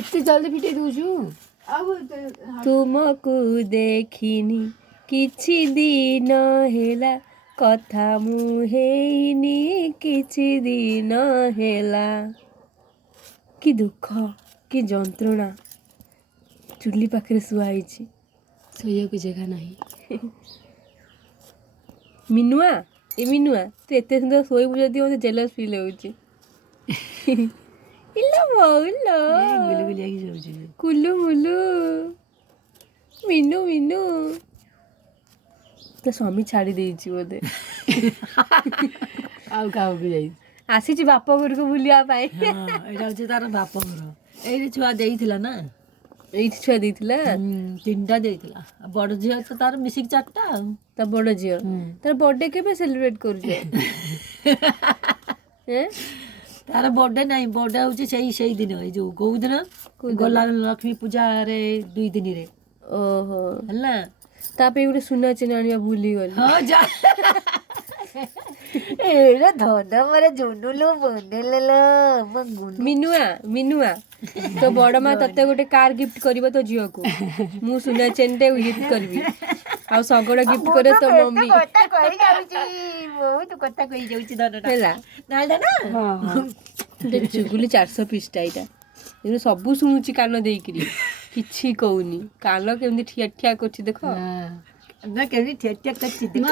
ଏତେ ଜଲ୍ଦି ଫିଟେଇ ଦଉଛୁ। ତୁମକୁ ଦେଖିନି କିଛି ଦିନ ହେଲା, କଥା ମୁଁ ହେଇନି କିଛି ଦିନ ହେଲା। କି ଦୁଃଖ, କି ଯନ୍ତ୍ରଣା। ଚୁଲି ପାଖରେ ଶୁଆ ହେଇଛି, ଶୋଇବାକୁ ଜାଗା ନାହିଁ। ମିନୁଆ, ଏ ମିନୁଆ, ତୁ ଏତେ ସୁନ୍ଦର ଶୋଇବୁ ଯଦି ମୋତେ ଜେଲସ୍ ଫିଲ୍ ହେଉଛି। ଇଲୋ ମଉଲୋ, କୁଲୁ ମୁଲୁ, ମିନୁ ମିନୁ। ତ ସ୍ୱାମୀ ଛାଡ଼ି ଦେଇଛି ବୋଧେ। ଆଉ କାହାକୁ ଯାଇଛି? ଆସିଛି ବାପ ଘରକୁ ବୁଲିବା ପାଇଁ। ଏଇଟା ହଉଛି ତାର ବାପ ଘର। ଏଇଠି ଛୁଆ ଦେଇଥିଲା ନା, ଏଇଠି ଛୁଆ ଦେଇଥିଲା। 3ଟା ଦେଇଥିଲା। ବଡ଼ ଝିଅ ତ ତାର ମିଶିକି 4ଟା ଆଉ। ତା ବଡ଼ ଝିଅ ତାର ବର୍ଥଡେ କେବେ ସେଲିବ୍ରେଟ୍ କରୁଛ? ତାର ବର୍ଥଡେ ନାହିଁ, ବର୍ଥଡେ ହଉଛି ସେଇ ଦିନ, ଏଇ ଯୋଉ କୋଉ ଦିନ ଗଲା ଲକ୍ଷ୍ମୀ ପୂଜାରେ 2 ଦିନରେ। ଓହୋ, ହେଲା। ତା ପାଇଁ ଗୋଟେ ସୁନା ଚେନ ଆଣିବା ଭୁଲିଗଲି। ହଁ ଯା। ଏଇଟା ଧନ ମରେ ଜୁନୁଲୁ ବନେଲେଲୋ ମୋ ଗୁନୁ। ମିନୁଆ, ମିନୁଆ, ତୋ ବଡ଼ ମା ତତେ ଗୋଟେ କାର୍ ଗିଫ୍ଟ କରିବ ତୋ ଝିଅକୁ। ମୁଁ ସୁନା ଚେନଟେ ଗିଫ୍ଟ କରିବି, ଆଉ ଶଗଡ଼ ଗିଫ୍ଟ କରିବ ତୋ ମମି। କଥା କହି ଯାଉଛି, ବହୁତ କଥା କହି ଯାଉଛି ଧନଟା। ହେଲା ନାଇଁଟା ନା? ଚୁଗୁଲି 400 ପିସ୍ଟା ଏଇଟା। ଏଇଟା ସବୁ ଶୁଣୁଛି କାନ ଦେଇକିରି, କିଛି କହୁନି। କାନ କେମିତି ଠିଆ ଠିଆ କରୁଛି ଦେଖ। ନା କେମିତି ଠିଆ ଠିଆ କରିଛି ଦେଖ।